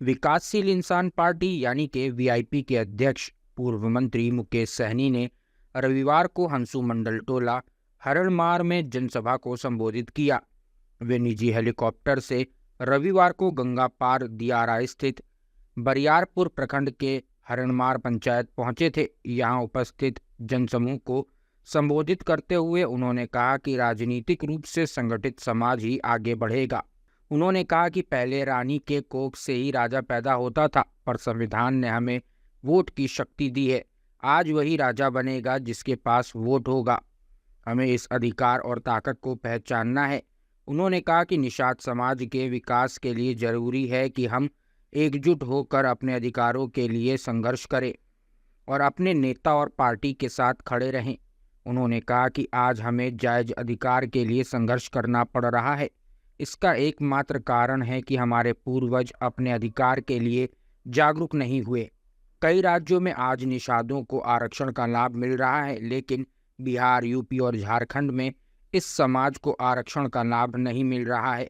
विकासशील इंसान पार्टी यानी कि वीआईपी के अध्यक्ष पूर्व मंत्री मुकेश सहनी ने रविवार को हंसू मंडल टोला हरणमार में जनसभा को संबोधित किया। वे निजी हेलीकॉप्टर से रविवार को गंगा पार दियारा स्थित बरियारपुर प्रखंड के हरणमार पंचायत पहुंचे थे। यहां उपस्थित जनसमूह को संबोधित करते हुए उन्होंने कहा कि राजनीतिक रूप से संगठित समाज ही आगे बढ़ेगा। उन्होंने कहा कि पहले रानी के कोख से ही राजा पैदा होता था, पर संविधान ने हमें वोट की शक्ति दी है। आज वही राजा बनेगा जिसके पास वोट होगा। हमें इस अधिकार और ताकत को पहचानना है। उन्होंने कहा कि निषाद समाज के विकास के लिए जरूरी है कि हम एकजुट होकर अपने अधिकारों के लिए संघर्ष करें और अपने नेता और पार्टी के साथ खड़े रहें। उन्होंने कहा कि आज हमें जायज अधिकार के लिए संघर्ष करना पड़ रहा है। इसका एकमात्र कारण है कि हमारे पूर्वज अपने अधिकार के लिए जागरूक नहीं हुए। कई राज्यों में आज निषादों को आरक्षण का लाभ मिल रहा है, लेकिन बिहार, यूपी और झारखंड में इस समाज को आरक्षण का लाभ नहीं मिल रहा है।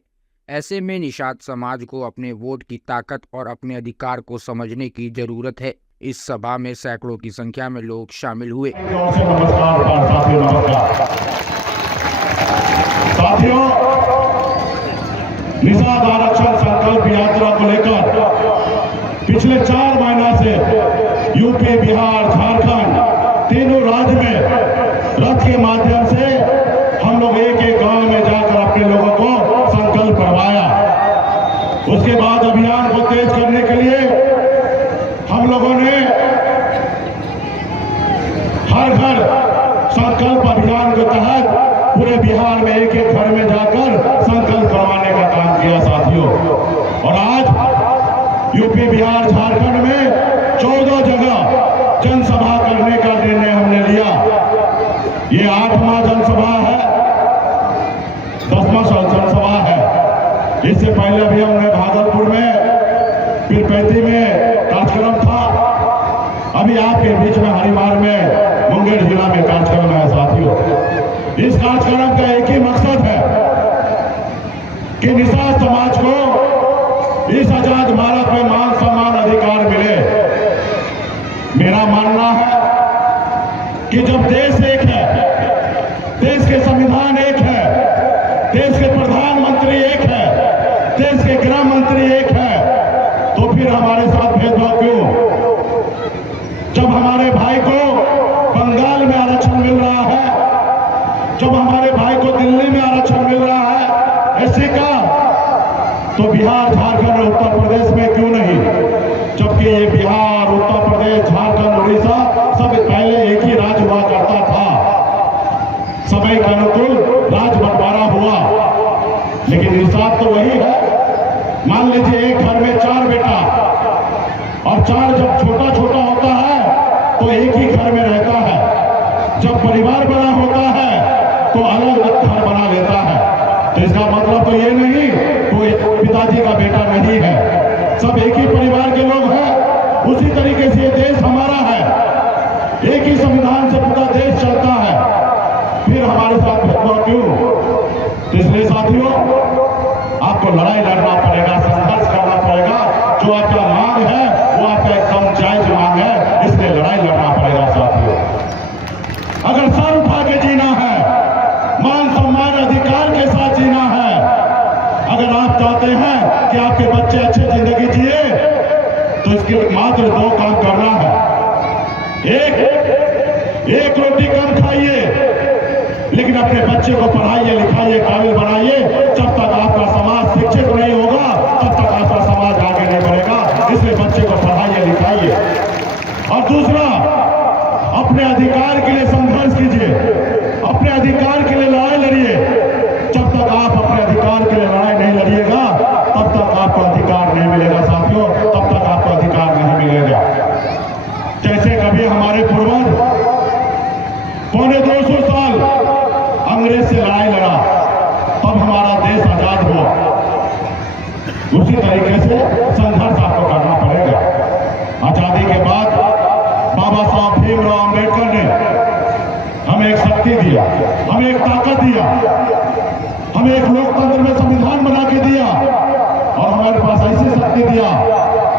ऐसे में निषाद समाज को अपने वोट की ताकत और अपने अधिकार को समझने की जरूरत है। इस सभा में सैकड़ों की संख्या में लोग शामिल हुए। निषाद आरक्षण संकल्प यात्रा को लेकर पिछले 4 महीना से यूपी, बिहार, झारखंड तीनों राज्य में रथ के माध्यम से हम लोग एक एक गांव में जाकर अपने लोगों को संकल्प करवाया। उसके बाद अभियान को तेज करने के लिए हम लोगों ने हर घर संकल्प अभियान के तहत पूरे बिहार में एक एक घर में जाकर संकल्प करवाने का काम किया साथियों। और आज यूपी, बिहार, झारखंड में 14 जगह जनसभा करने का निर्णय हमने लिया। ये 8वां जनसभा है, 10वां जनसभा है। इससे पहले भी हमने भागलपुर में, पीरपैंती में कार्यक्रम था। अभी आपके बीच में हरिमार में, मुंगेर जिला में कार्यक्रम है साथियों। इस कार्यक्रम का एक ही मकसद है कि निषाद समाज को इस आजाद भारत में मान सम्मान अधिकार मिले। मेरा मानना है कि जब देश एक है, देश के संविधान एक है, देश के प्रधानमंत्री एक है, देश के गृह मंत्री एक है, तो फिर हमारे साथ भेदभाव क्यों? जब हमारे भाई को बंगाल में आरक्षण मिल रहा है, जब हमारे भाई को दिल्ली में आरक्षण मिल रहा है एससी का, तो बिहार, झारखंड और उत्तर प्रदेश में क्यों नहीं? जबकि ये बिहार, उत्तर प्रदेश, झारखंड, उड़ीसा सब पहले एक ही राज्य हुआ करता था। समय के अनुकूल राज्य बंटवारा हुआ, लेकिन निषाद तो वही है। मान लीजिए एक घर में 4 बेटा, और 4 जब छोटा छोटा होता है तो एक ही घर में रहता है। जब परिवार बड़ा होता है तो अलग अलग घर बना लेता है। तो इसका मतलब तो ये नहीं कोई पिताजी का बेटा नहीं है, सब एक ही परिवार के लोग हैं। उसी तरीके से ये देश हमारा है, एक ही संविधान से पूरा देश चलता है, फिर हमारे साथ भेदभाव क्यों? तो इसलिए साथियों, आपको लड़ाई लड़ना पड़ेगा, संघर्ष करना पड़ेगा। जो आपका मांग है वो आपका एकदम जायज मांग है, इसलिए लड़ाई लड़ना पड़ेगा साथियों। अगर सर उठा के जीना है, मान सम्मान अधिकार के साथ जीना है, अगर आप चाहते हैं कि आपके बच्चे अच्छी जिंदगी जिए, तो इसके मात्र 2 काम करना है। एक रोटी कम खाइए, लेकिन अपने बच्चे को पढ़ाइए, लिखाइए, काबिल बनाइए। जब तक आपका समाज शिक्षित नहीं होगा, तब तक आपका समाज आगे नहीं बढ़ेगा। इसलिए बच्चे को पढ़ाइए, लिखाइए। और दूसरा, अपने अधिकार के लिए संघर्ष कीजिए, अपने अधिकार के लिए लड़ाई लड़िए। जब तक आप अपने अधिकार के लिए लड़ाई नहीं लड़िएगा, तब तक आपको अधिकार नहीं मिलेगा साथियों, तब तक आपको अधिकार नहीं मिलेगा। जैसे कभी हमारे पूर्वज पौने 200 साल अंग्रेज से लड़ाई लड़ा, तब हमारा देश आजाद हुआ। उसी तरीके से संघर्ष आपको करना पड़ेगा। आजादी के बाद बाबा साहब भीमराव अम्बेडकर ने हमें एक शक्ति दिया, हमें एक ताकत दिया, हमें एक लोकतंत्र में संविधान बना के दिया, और हमारे पास ऐसी शक्ति दिया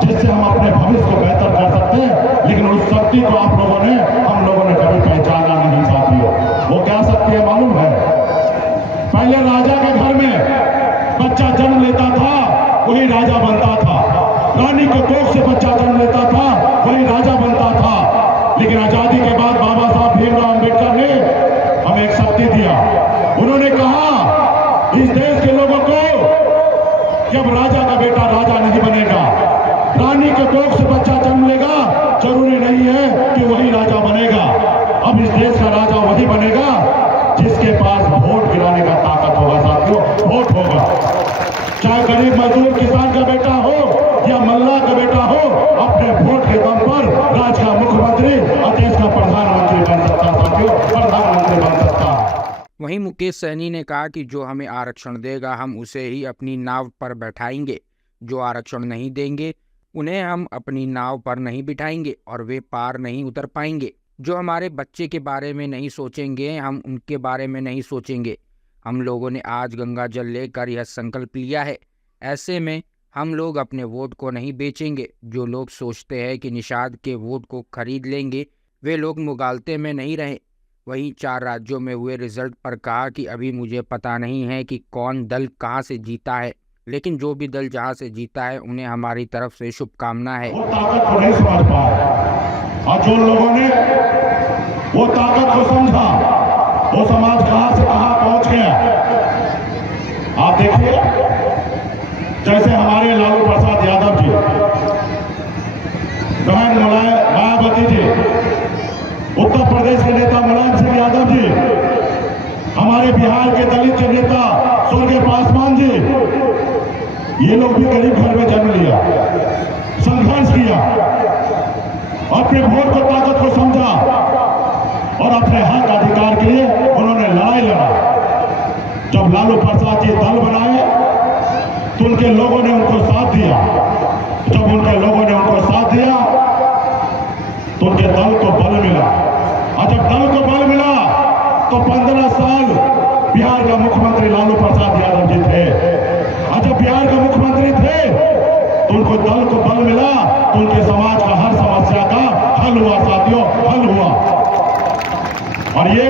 जिससे हम अपने भविष्य को बेहतर कर सकते हैं, लेकिन उस शक्ति को आप लोगों ने, हम लोगों ने कभी पहचाना नहीं साथियों। वो क्या शक्ति है मालूम है? पहले राजा के घर में बच्चा जन्म लेता था, वही राजा बनता था। रानी के कोख से बच्चा जन्म लेता था, वही राजा बनता था। लेकिन आजादी के बाद बाबा साहब भीमराव अंबेडकर ने हमें एक शक्ति दिया। उन्होंने कहा इस देश के लोगों को कि अब राजा का बेटा राजा नहीं बनेगा, रानी के कोख से बच्चा जन्म लेगा, जरूरी नहीं है कि वही राजा बनेगा। अब इस देश का राजा वही बनेगा जिसके पास वोट गिराने का ताकत होगा साथियों, वोट होगा। चाहे गरीब मजदूर किसान का बेटा हो या मल्ला का बेटा हो, अपने वोट के दम पर राज्य का मुख्यमंत्री और देश का प्रधानमंत्री बन सकता साथियों, प्रधानमंत्री बन सकता। वहीं मुकेश सहनी ने कहा कि जो हमें आरक्षण देगा हम उसे ही अपनी नाव पर बैठाएंगे, जो आरक्षण नहीं देंगे उन्हें हम अपनी नाव पर नहीं बिठाएंगे और वे पार नहीं उतर पाएंगे। जो हमारे बच्चे के बारे में नहीं सोचेंगे हम उनके बारे में नहीं सोचेंगे। हम लोगों ने आज गंगा जल लेकर यह संकल्प लिया है, ऐसे में हम लोग अपने वोट को नहीं बेचेंगे। जो लोग सोचते हैं कि निषाद के वोट को खरीद लेंगे वे लोग मुगालते में नहीं रहे। वहीं 4 राज्यों में हुए रिजल्ट पर कहा कि अभी मुझे पता नहीं है कि कौन दल कहां से जीता है, लेकिन जो भी दल जहां से जीता है उन्हें हमारी तरफ से शुभकामना है। वो ताकत को नहीं समझ पाए और जो लोगों ने वो ताकत को समझा, वो समाज कहां से कहां पहुंच गया। आप देखिए जैसे हमारे लालू प्रसाद यादव जी, बहन मायावती जी, उत्तर प्रदेश के नेता मुलायम सिंह यादव जी, हमारे बिहार के दलित के नेता स्वर्गीय पासवान जी, ये लोग भी गरीब घर में जन्म लिया, संघर्ष किया, अपने वोट को ताकत को समझा और अपने हक अधिकार के लिए उन्होंने लड़ाई लड़ा। जब लालू प्रसाद जी दल बनाए तो उनके लोगों ने उनको साथ दिया। जब उनके लोगों ने उनको साथ दिया तो उनके दल को बल मिला, और जब दल को बल मिला तो 15 साल बिहार का मुख्यमंत्री लालू प्रसाद यादव जी थे। और जब बिहार का मुख्यमंत्री थे तो उनको दल को बल मिला तो उनके समाज का हर समस्या का हल हुआ साथियों, हल हुआ। और ये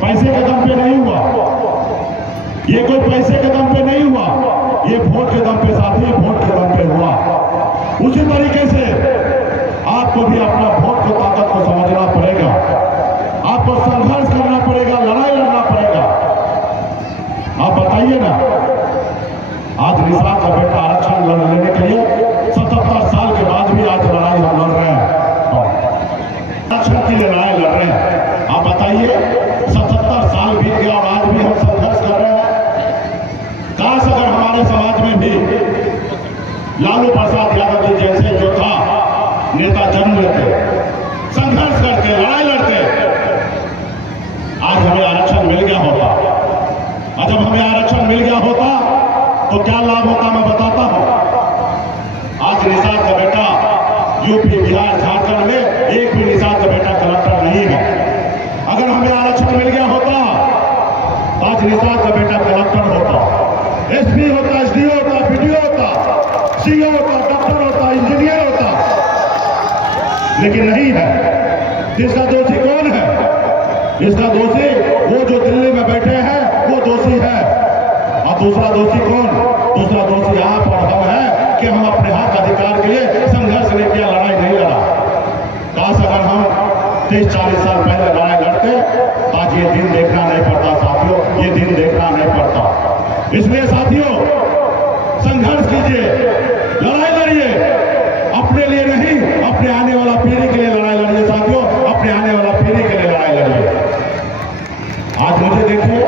पैसे के दम पे नहीं हुआ, ये कोई पैसे के दम पे नहीं हुआ, ये वोट के दम पे साथी, वोट के दम पे हुआ। उसी तरीके से आपको भी अपना वोट को ताकत को समझना पड़ेगा, आपको संघर्ष करना पड़ेगा, लड़ाई लड़ना पड़ेगा। आप बताइए ना, आज निषाद का बेटा आरक्षण लड़ लेने के लिए 77 साल के बाद भी आज लड़ाई हम लड़ रहे हैं, आरक्षण की लड़ाई लड़ रहे हैं। आप बताइए 77 साल बीत गया और आज भी हम संघर्ष कर रहे हैं। काश अगर हमारे समाज में भी लालू प्रसाद यादव जी जैसे जो था नेता जन्म लेते, संघर्ष करते, लड़ाई लड़ते, आज हमें आरक्षण मिल गया होता। और जब हमें आरक्षण मिल गया होता तो क्या लाभ होता मैं बताता हूं। आज निषाद का बेटा यूपी, बिहार, झारखंड में एक भी निषाद का बेटा कलेक्टर नहीं है। अगर हमें आरक्षण मिल गया होता तो आज निषाद का बेटा कलेक्टर होता, एसपी होता, एसडीओ होता, बीडीओ होता, सीओ होता, डॉक्टर होता, इंजीनियर होता, लेकिन नहीं है। इसका दोषी कौन है? इसका दोषी वो जो दिल्ली में बैठे हैं, वो दोषी है। और दूसरा दोषी कौन? दूसरा दोषी आप और हम है कि हम अपने हक अधिकार के लिए संघर्ष नहीं किया, लड़ाई नहीं लड़ा। काश अगर हम 30-40 साल पहले लड़ाई लड़ते तो आज ये दिन देखना नहीं पड़ता साथियों, ये दिन देखना नहीं पड़ता। इसलिए साथियों संघर्ष कीजिए, लड़ाई लड़िए, अपने लिए नहीं अपने आने वाला पीढ़ी के लिए लड़ाई लड़िए साथियों, अपने आने वाला पीढ़ी के लिए लड़ाई लड़िए। आज मुझे देखिए,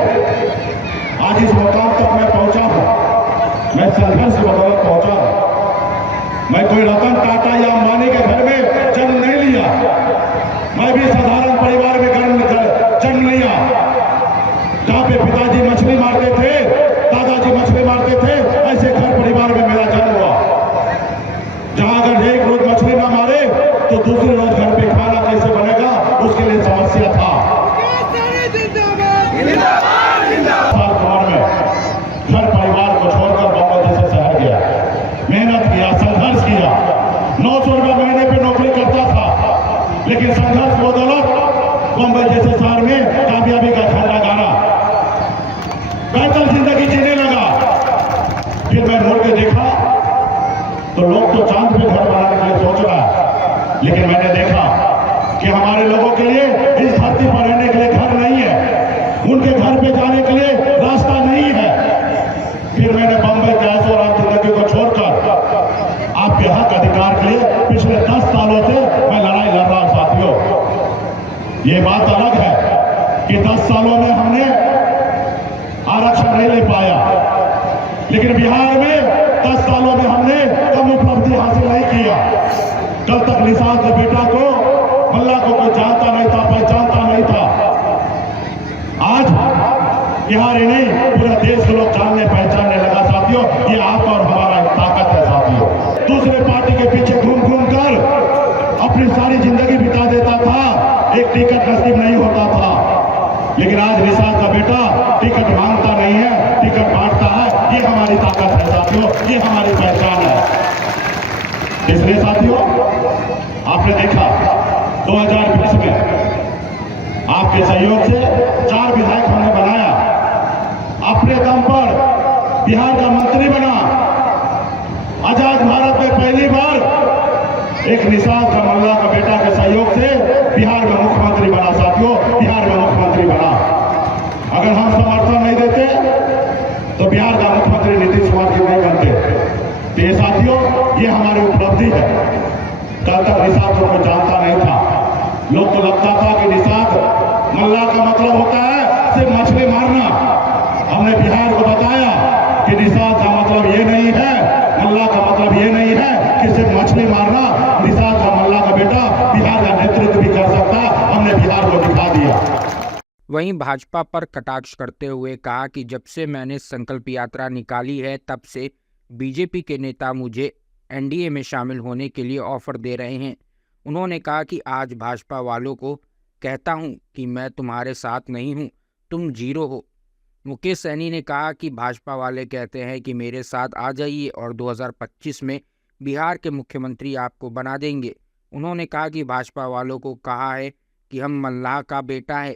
आज इस मुकाम तक मैं पहुंचा हूं, मैं संघर्ष के बदौलत पहुंचा हूं। मैं कोई रतन टाटा या अंबानी के घर में जन्म नहीं लिया, मैं भी साधारण परिवार में जन्म लिया, जहां पे पिताजी मछली मारते थे, दादाजी मछली मारते थे, ऐसे घर परिवार में मेरा जन्म हुआ। जहां अगर एक रोज मछली ना मारे तो दूसरे रोज घर पे खाना कैसे बनेगा, उसके लिए समस्या था। साल उम्र में घर परिवार को छोड़कर बॉम्बे जैसे शहर गया, मेहनत किया, संघर्ष मुड़ के देखा तो लोग तो चांद पे घर बनाने के लिए सोच रहा है, लेकिन मैंने देखा कि हमारे लोगों के लिए इस धरती पर रहने के लिए घर नहीं है, उनके घर पे जाने के लिए रास्ता नहीं है। फिर मैंने बंबई कैसे और आप जिंदगी को छोड़कर आपके हक अधिकार के लिए पिछले 10 सालों से मैं लड़ाई लड़ रहा हूं साथियों। ये बात अलग है कि 10 सालों में हमने आरक्षण नहीं ले पाया, लेकिन बिहार में 10 सालों में हमने कम उपलब्धि हासिल नहीं किया। कल तक निषाद के बेटा को मल्ला को कोई जानता नहीं था, पहचानता नहीं था। आज बिहार ही नहीं पूरा देश के लोग जानने पहचानने लगा साथियों। ये आपका और हमारा ताकत है साथियों। दूसरे पार्टी के पीछे घूम घूम कर अपनी सारी जिंदगी बिता देता था, एक टिकट नसीब नहीं होता था, लेकिन आज निषाद का बेटा टिकट मांगता नहीं है, टिकट बांटता है। ये हमारी ताकत है साथियों, ये हमारी पहचान है। इसलिए साथियों आपने देखा 2020 में आपके सहयोग से 4 विधायक हमने बनाया, अपने दम पर बिहार का मंत्री बना। आजाद भारत में पहली बार एक निषाद का मल्ला का बेटा के सहयोग से बिहार में मुख्यमंत्री बना साथियों, बिहार में मुख्यमंत्री बना। अगर हम समर्थन नहीं देते तो बिहार का मुख्यमंत्री नीतीश कुमार जी नहीं बनते। तो ये साथियों ये हमारी उपलब्धि है। कल तक निषाद को कोई जानता नहीं था, लोग को लगता था कि निषाद मल्ला का मतलब होता है सिर्फ मछली मारना। हमने बिहार को बताया कि निषाद का मतलब ये नहीं है, मल्ला का मतलब ये नहीं है कि सिर्फ मछली मारना। निषाद का मल्ला का बेटा बिहार का नेतृत्व भी कर सकता, हमने बिहार को दिखा दिया। वहीं भाजपा पर कटाक्ष करते हुए कहा कि जब से मैंने संकल्प यात्रा निकाली है तब से बीजेपी के नेता मुझे एनडीए में शामिल होने के लिए ऑफर दे रहे हैं। उन्होंने कहा कि आज भाजपा वालों को कहता हूं कि मैं तुम्हारे साथ नहीं हूं, तुम जीरो हो। मुकेश सहनी ने कहा कि भाजपा वाले कहते हैं कि मेरे साथ आ जाइए और 2025 में बिहार के मुख्यमंत्री आपको बना देंगे। उन्होंने कहा कि भाजपा वालों को कहा है कि हम मल्लाह का बेटा है,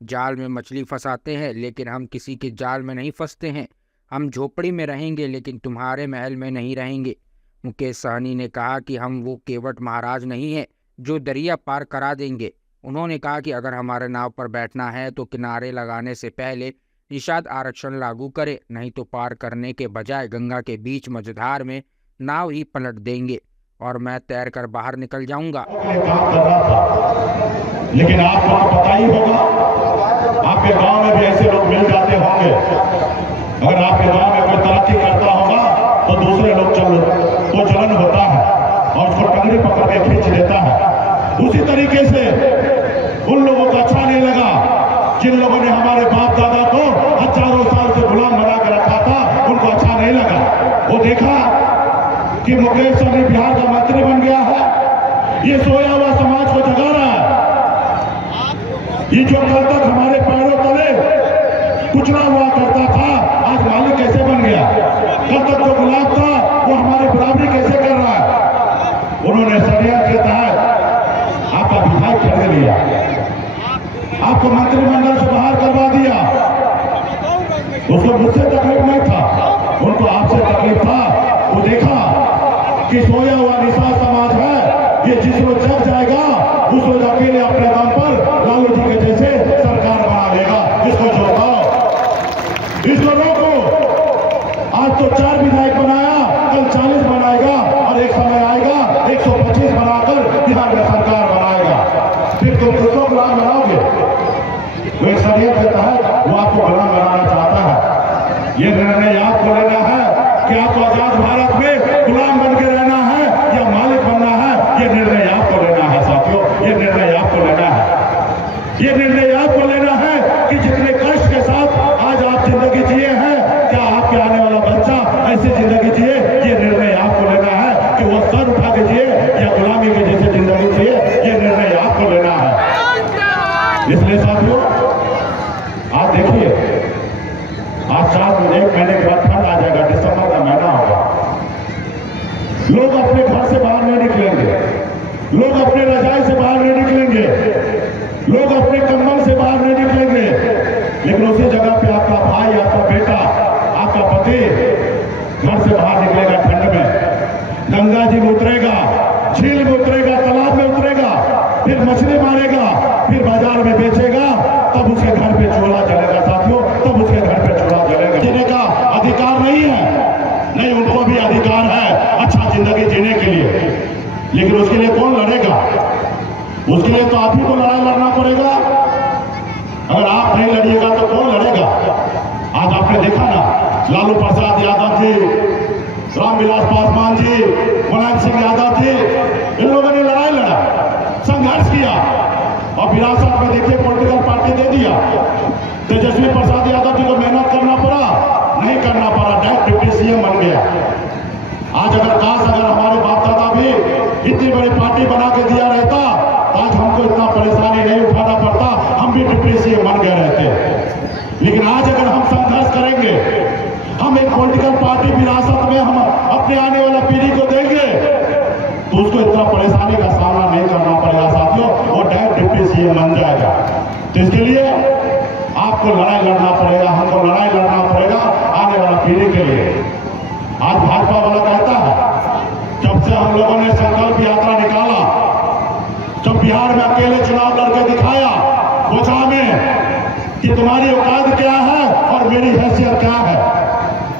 जाल में मछली फंसाते हैं, लेकिन हम किसी के जाल में नहीं फंसते हैं। हम झोपड़ी में रहेंगे लेकिन तुम्हारे महल में नहीं रहेंगे। मुकेश सहनी ने कहा कि हम वो केवट महाराज नहीं हैं जो दरिया पार करा देंगे। उन्होंने कहा कि अगर हमारे नाव पर बैठना है तो किनारे लगाने से पहले निषाद आरक्षण लागू करे, नहीं तो पार करने के बजाय गंगा के बीच मझधार में नाव ही पलट देंगे और मैं तैर कर बाहर निकल जाऊंगा। लेकिन आपको पता ही होगा, आपके गांव में भी ऐसे लोग मिल जाते होंगे। अगर आपके गांव में कोई तरक्की करता होगा तो दूसरे लोग तो जलन होता है और उसको टंगड़ी पकड़ के खींच लेता है। उसी तरीके से उन लोगों को अच्छा नहीं लगा जिन लोगों ने हमारे बाप दादा को हजारों साल से गुलाम बना के रखा था, उनको अच्छा नहीं लगा। वो देखा कि मुकेश सहनी बिहार का मंत्री बन गया है, ये सोया हुआ समाज को जगा रहा है। ये जो कल तक हमारे पैरों तले कुचला हुआ करता था, आज मालिक कैसे बन गया? कल तक जो गुलाम था वो हमारी बराबरी कैसे कर रहा है? उन्होंने षड्यंत्र के तहत आपका विधायक खरीद लिया, आपको मंत्रिमंडल से बाहर करवा दिया। उसको मुझसे तकलीफ नहीं था, उनको आपसे तकलीफ था। वो देखा कि सोया हुआ निषाद समाज है, ये जिस रोज जग जाएगा उस रोज अकेले अपने दम पर लालू जी के जैसे सरकार बना लेगा। इसको छोड़ो, इसको रोको। आज तो 4 विधायक बनाया, कल 40 बनाएगा और एक समय आएगा 125 बनाकर बिहार में सरकार बनाएगा। फिर तुम किसको गुलाम बनाओगे? वो एक षड्यंत्र के तहत वो आपको गुलाम बनाना चाहता है। ये निर्णय आपको लेना है कि आपको आजाद भारत में गुलाम बन के रहना है या मालिक बनना है। ये निर्णय आपको लेना है साथियों, ये निर्णय आपको लेना है। ये निर्णय आपको लेना है कि जितने कष्ट के साथ आज आप जिंदगी जिए हैं, क्या आपके आने वाला बच्चा ऐसी जिंदगी जिए? ये निर्णय आपको लेना है कि वो सर उठा के जिए या गुलामी के जैसे जिंदगी जिए। ये निर्णय आपको लेना है। इसलिए साथियों आप देखिए, आज 1 महीने के बाद ठंड आ जाएगा, दिसंबर का महीना होगा। लोग अपने घर से बाहर नहीं निकलेंगे, लोग अपने रजाई से बाहर नहीं निकलेंगे, लोग अपने कंबल से बाहर नहीं निकलेंगे। लेकिन उसी जगह पे आपका भाई, आपका बेटा, आपका पति घर से बाहर निकलेगा ठंड में, गंगा जी में उतरेगा, झील में उतरेगा, तालाब में उतरेगा, फिर मछली मारेगा, फिर बाजार में बेचेगा, तब उसके घर पे चूल्हा जलेगा साथियों, तब उसके घर पे चूल्हा जलेगा। जीने का अधिकार नहीं है, नहीं, उनको भी अधिकार है अच्छा जिंदगी जीने के लिए, लेकिन उसके लिए कौन लड़ेगा? उसके लिए तो आप ही को लड़ाई लड़ना पड़ेगा। अगर आप नहीं लड़िएगा तो कौन लड़ेगा? आज आपने देखा ना, लालू प्रसाद यादव जी, रामविलास पासवान जी, मुलायम सिंह यादव जी, इन लोगों ने लड़ाई लड़ा, संघर्ष किया और विरासत में देखिए पॉलिटिकल पार्टी दे दिया। तेजस्वी प्रसाद यादव जी को मेहनत करना पड़ा, नहीं करना पड़ा, डायरेक्ट डिप्टी सीएम बन गया। आज अगर हमारे बाप दादा भी इतनी बड़ी पार्टी बना के दिया रहता, आज हमको इतना परेशानी नहीं उठाना पड़ता, हम भी डिप्टी सीएम बन गए रहते। लेकिन आज अगर हम संघर्ष करेंगे, हम एक पॉलिटिकल पार्टी विरासत में हम अपने आने वाला पीढ़ी को देंगे, तो उसको इतना परेशानी का सामना नहीं करना पड़ेगा साथियों, वो डायरेक्ट डिप्टी सीएम बन जाएगा। तो इसके लिए आपको लड़ाई लड़ना पड़ेगा, हमको लड़ाई लड़ना पड़ेगा आने वाला पीढ़ी के लिए। आज भाजपा वाला कहता है, जब से हम लोगों ने संकल्प यात्रा निकाला, जब बिहार में अकेले चुनाव लड़के दिखाया गोचा में कि तुम्हारी औकात क्या है और मेरी हैसियत क्या है,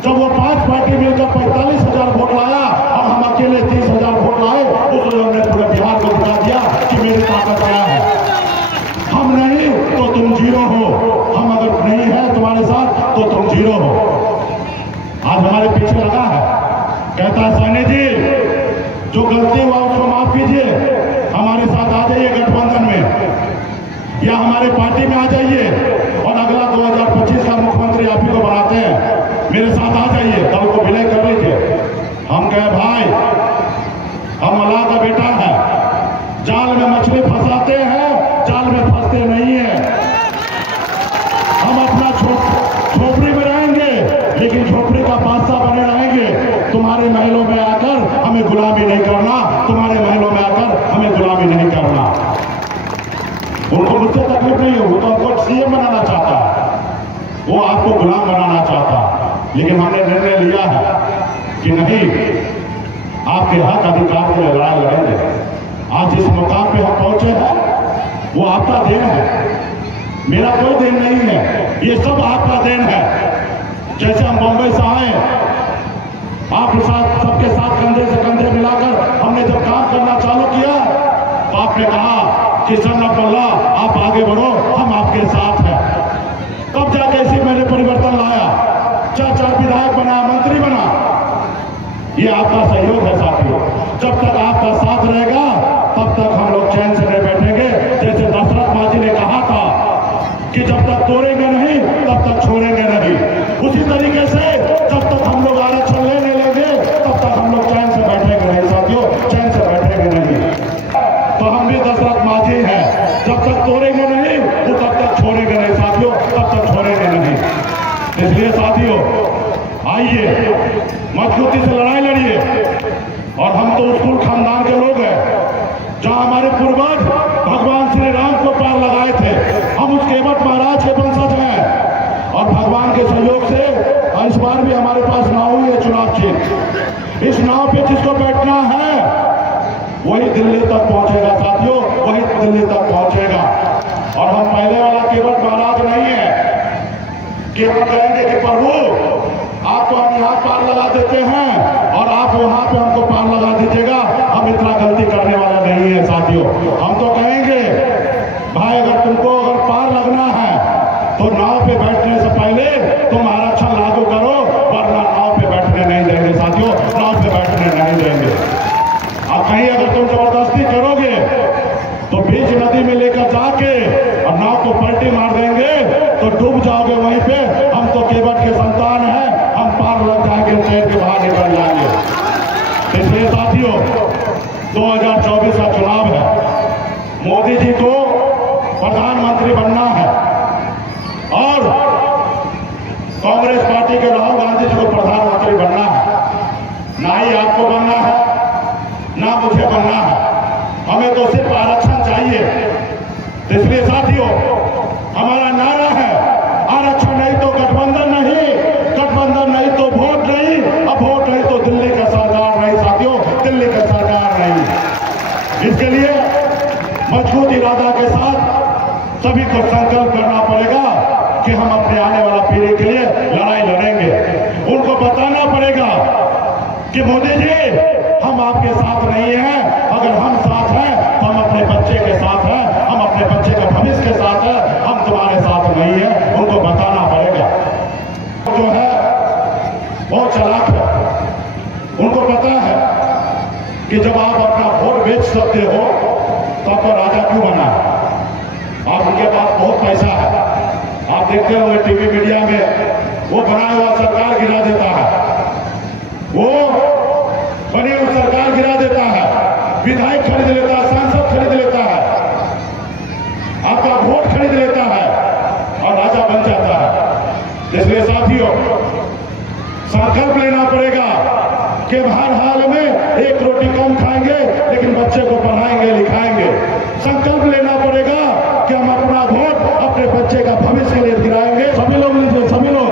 जब वो 5 पार्टी मिलकर 45,000 वोट लाया और हम अकेले 30,000 वोट लाए, उस लोगों ने पूरे बिहार को दिखा दिया कि मेरी ताकत क्या है। हम नहीं तो तुम जीरो हो, हम अगर नहीं है तुम्हारे साथ तो तुम जीरो हो। आज हमारे पीछे लगा है, कहता है साहनी जी जो गलती हुआ उसको माफ कीजिए, हमारे साथ आ जाइए गठबंधन में या हमारे पार्टी में आ जाइए और अगला 2025 का मुख्यमंत्री आप ही को बनाते हैं, मेरे साथ आ जाइए, दल को विलय कर लीजिए। हम कहे भाई, हम अल्लाह का बेटा है, जाल में मछली फंसाते हैं, जाल में फंसते नहीं है। हम अपना झोपड़ी में रहेंगे, लेकिन झोपड़ी का बादशाह बने रहेंगे। तुम्हारे महलों में आकर हमें गुलामी नहीं करना, तुम्हारे महलों में आकर हमें गुलामी नहीं करना। उनको मुझसे तकलीफ नहीं हो, तो हमको सीएम बनाना चाहता है, वो आपको गुलाम बनाना चाहता है। लेकिन हमने निर्णय लिया है कि नहीं, आपके हक अधिकार के लिए लड़ाई लड़ेंगे। आज जिस मुकाम पे हम पहुंचे हैं वो आपका देन है, मेरा कोई देन नहीं है, ये सब आपका देन है। जैसे हम बॉम्बे से आए, आपके साथ सबके साथ कंधे से कंधे मिलाकर हमने जब काम करना चालू किया, तो आपने कहा कि सन अब्दुल्लाह आप आगे बढ़ो, हम आपके साथ हैं। तब जाके इसी मैंने परिवर्तन लाया, 4 विधायक बना, मंत्री बना। ये आपका सहयोग है साथियों। जब तक आपका साथ रहेगा तब तक हम लोग चैन से नहीं बैठेंगे। जैसे दशरथ मांझी ने कहा था कि जब तक तोड़ेंगे नहीं तब तक छोड़ेंगे नहीं, उसी तरीके से जब तक हम लोग आरक्षण लेने लेंगे तब तक हम लोग चैन से बैठेंगे नहीं साथियों, चैन से बैठेंगे नहीं। तो हम भी दशरथ मांझी हैं, जब तक तोड़ेंगे नहीं वो तब तक छोड़ेंगे नहीं साथियों, तब तक छोड़ेंगे नहीं। इसलिए साथियों आइए, मजबूती से लड़ाई लड़िए। और हम तो उस कुल खानदान के लोग हैं जहां हमारे पूर्वज भगवान श्री राम को पार लगाए थे, हम उस केवट महाराज के वंशज हैं। और भगवान के सहयोग से इस बार भी हमारे पास नाव हुई है चुनाव चिन्ह। इस नाव पे जिसको बैठना है वही दिल्ली तक पहुंचेगा साथियों, वही दिल्ली तक पहुंचेगा। और हम पहले वाला केवट महाराज नहीं है कि हम कहेंगे कि प्रभु आपको हम यहाँ पार लगा देते हैं और आप वहां पे हमको पार लगा दीजिएगा। हम इतना गलती करने वाला नहीं है साथियों। हम तो कहेंगे भाई अगर तुमको अगर पार लगना है तो नाव पे बैठने से पहले तुम आरक्षण लागू करो, वरना नाव पे बैठने नहीं देंगे साथियों, नाव पे बैठने नहीं देंगे। अब कहीं अगर तुम जबरदस्ती करोगे तो बीच नदी में लेकर जाके और नाव को पलटी मार देंगे तो डूब जाओगे वहीं पे। हम तो केवट के संतान हैं, हम पार लग जाएंगे, ट्रेन के बाहर निकल जाएंगे। इसलिए साथियों 2024 का चुनाव है, मोदी जी को प्रधानमंत्री बनना है और कांग्रेस पार्टी के राहुल गांधी जी को प्रधानमंत्री बनना है। ना ही आपको बनना है ना मुझे बनना है, हमें तो सिर्फ आरक्षण चाहिए। इसलिए साथियों हमारा नारा है आरक्षण नहीं तो गठबंधन नहीं, गठबंधन नहीं तो वोट नहीं। अब इसके लिए मजबूत इरादा के साथ सभी को संकल्प करना पड़ेगा कि हम अपने आने वाला पीढ़ी के लिए लड़ाई लड़ेंगे। उनको बताना पड़ेगा कि मोदी जी हम आपके साथ नहीं हैं, अगर हम साथ हैं तो हम अपने बच्चे के साथ हैं, हम अपने बच्चे के भविष्य के साथ हैं, हम तुम्हारे साथ नहीं है। उनको बताना पड़ेगा। जो है बहुत चालाक है, उनको पता है कि जब आप अपना वोट बेच सकते हो तो आपको राजा क्यों बना। आप उनके पास बहुत पैसा है, आप देखते होंगे टीवी मीडिया में वो बनाया हुआ सरकार गिरा देता है, वो बनी हुई सरकार गिरा देता है, विधायक खरीद लेता है, सांसद खरीद लेता है, आपका वोट खरीद लेता है और राजा बन जाता है। इसलिए साथियों संकल्प लेना पड़ेगा कि हर हाल में एक रोटी कम खाएंगे लेकिन बच्चे को पढ़ाएंगे लिखाएंगे। संकल्प लेना पड़ेगा कि हम अपना वोट अपने बच्चे का भविष्य के लिए गिराएंगे। सभी लोग लीजिए, सभी लोग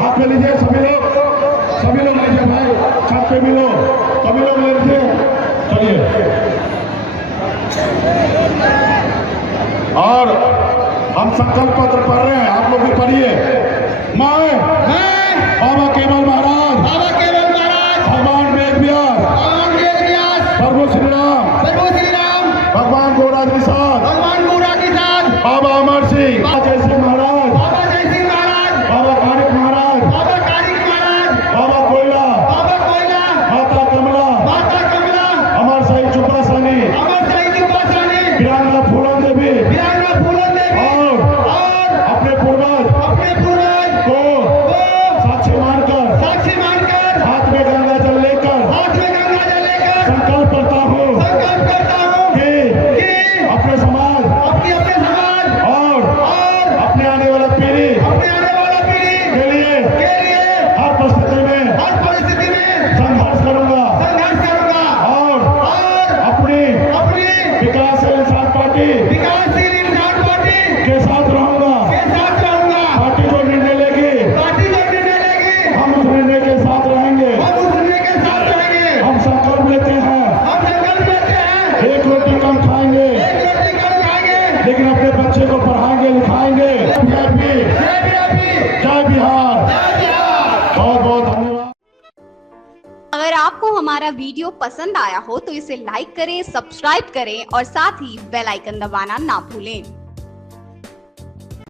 हाथ में लीजिए, सभी लोग लीजिए भाई, हाथ पे मिलो, सभी लोग ले लीजिए। चलिए और हम संकल्प पत्र पढ़ रहे हैं, आप लोग भी पढ़िए। मैं बाबा केवल महाराज भगवान वेद व्यास प्रभु श्री राम भगवान गौड़ा के साथ बाबा अमर सिंह, बाबा जय सिंह महाराज, बाबा कारिक महाराज, बाबा कोयला, माता कमला, अमर सही चुपासानी, वीरांगना फूलन देवी और अपने पूर्वज को साक्षी मानकर हाथ में गंगा जल लेकर संकल्प करता हूँ कि अपने समाज और अपने आने वाला पीढ़ी के लिए हर परिस्थिति में संघर्ष करूंगा और अपनी विकासशील इंसान पार्टी के साथ रहूंगा। पार्टी जो निर्णय लेगी हम उस निर्णय के साथ रहेंगे। हम संकल्प लेते हैं एक रोटी कम खाएंगे लेकिन अपने बच्चे को पढ़ाएंगे लिखाएंगे। जय बिहार, बहुत बहुत धन्यवाद। अगर आपको हमारा वीडियो पसंद आया हो तो इसे लाइक करें, सब्सक्राइब करें और साथ ही बेल आइकन दबाना ना भूलें।